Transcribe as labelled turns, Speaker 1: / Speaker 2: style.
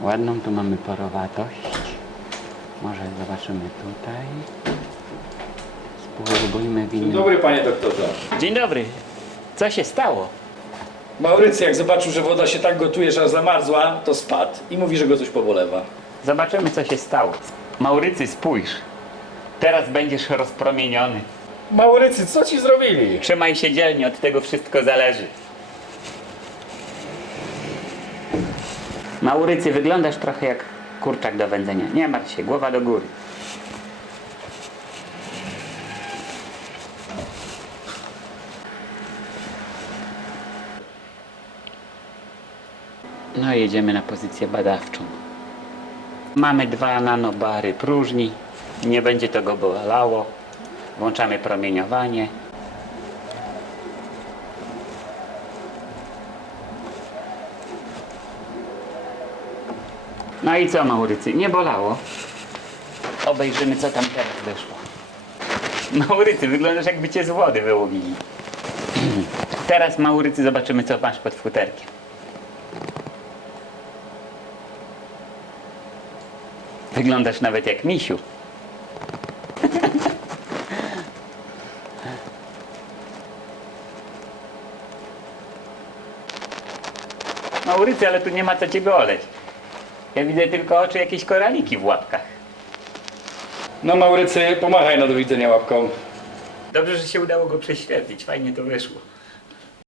Speaker 1: Ładną tu mamy porowatość. Może zobaczymy tutaj. Spróbujmy w
Speaker 2: Dzień dobry panie doktorze.
Speaker 1: Dzień dobry. Co się stało?
Speaker 2: Maurycy jak zobaczył, że woda się tak gotuje, że aż zamarzła, to spadł i mówi, że go coś pobolewa.
Speaker 1: Zobaczymy, co się stało. Maurycy, spójrz. Teraz będziesz rozpromieniony.
Speaker 2: Maurycy, co ci zrobili?
Speaker 1: Trzymaj się dzielnie, od tego wszystko zależy. Maurycy, wyglądasz trochę jak kurczak do wędzenia. Nie martw się, głowa do góry. No i jedziemy na pozycję badawczą. Mamy dwa nanobary próżni. Nie będzie to go bolało. Włączamy promieniowanie. No i co Maurycy, nie bolało? Obejrzymy co tam teraz wyszło. Maurycy, wyglądasz jakby cię z wody wyłowili. Teraz Maurycy zobaczymy co masz pod futerkiem. Wyglądasz nawet jak misiu. Maurycy, ale tu nie ma co ciebie oleć. Ja widzę tylko oczy jakieś koraliki w łapkach.
Speaker 2: No Maurycy, pomachaj na do widzenia łapką.
Speaker 1: Dobrze, że się udało go prześledzić. Fajnie to wyszło.